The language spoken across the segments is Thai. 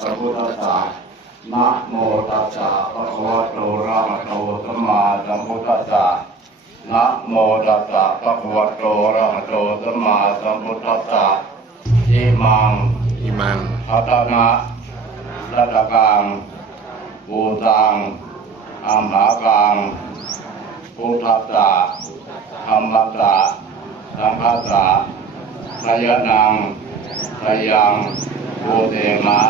สัมพุทธัสสะนะโมตัสสะภะคะวะโตอะระหะโตสัมมาสัมพุทธัสสะนะโมตัสสะภะคะวะโตอะระหะโตสัมมาสัมพุทธัสสะอิมังอิมังพัตนะรัตกังปูตังอัมหากังพุทธัสสะธรรมัสสะสังคัสสะนยนังนยังภูเตมะ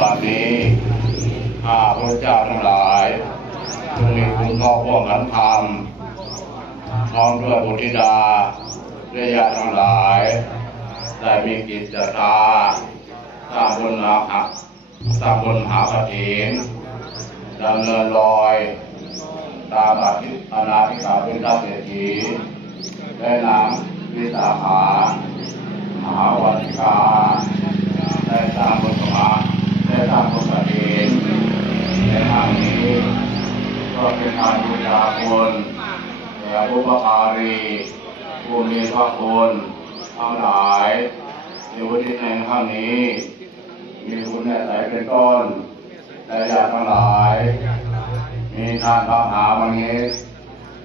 บัดนี้ข้าพระเจ้าทั้งหลายจงมีคุณพ่อพ่อกันธรรมพร้อมด้วยบุตรธิดาและญาติทั้งหลายได้มีกิจจตาสร้างบุญนาหักสร้างบุญหาปฏินดำเนินรอย ตามอภิอนาภิกาพิทักษ์เศรษฐีได้นางวิสาขามหาวัติกา คุณแด่บุพการีผู้มีพระคุณทั้งหลายในวันที่ในครั้งนี้ มีคุณแม่ไหลเป็นต้นและญาติทั้งหลาย มีทานพระมหามังงี้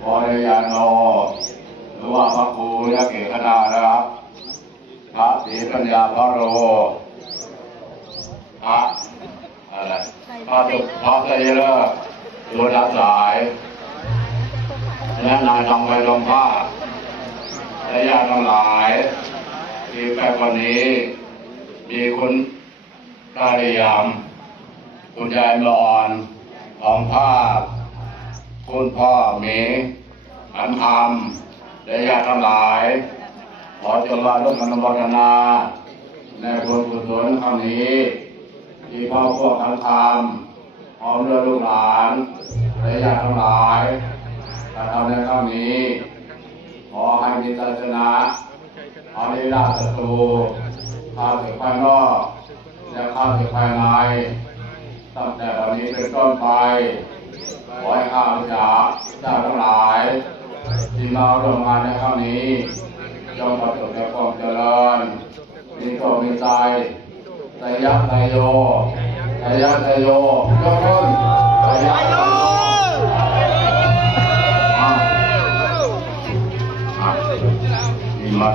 วรยานโนหรือว่าพระครูยะเกศนานะครับพระศรีปัญญาพระโรพระอะไรพระตุพระไตรเลิกษ์ตัวดับสาย นายทองไปทองผ้าและญาติทั้งหลายที่แปลกวันนี้ มีคุณกาลียามคุณยายมอนของภาพ คุณพ่อหมีอันธรรมและญาติทั้งหลาย ขอจงมาร่วมกันอนุโมทนา ในบุญกุศลครั้งนี้ที่พ่อพวกทั้งธรรมพร้อมด้วยลูกหลานและญาติทั้งหลาย กระทำในครั้งนี้ ขอให้มีศาสนาขอให้ราศัตรูข้าศึกภายนอกและข้าศึกภายในตั้งแต่วันนี้เป็นต้นไป ขอให้ข้าพเจ้าเจ้าทั้งหลาย ที่มาร่วมงานในครั้งนี้จงประสบแต่ความเจริญ มีโชคมีใจไตรยักษ์ไตรโยไตรยักษ์ไตรโยยกขึ้นไตรยักไตรโย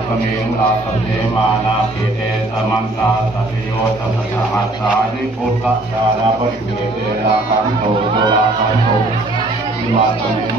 อิมัตเมงลาสเทมานาภิเตสมันตาสัพโยสัพพะหัสสานิพุทธะดาราปริเวเตราคันโตโตราคันโตอิมัตเมง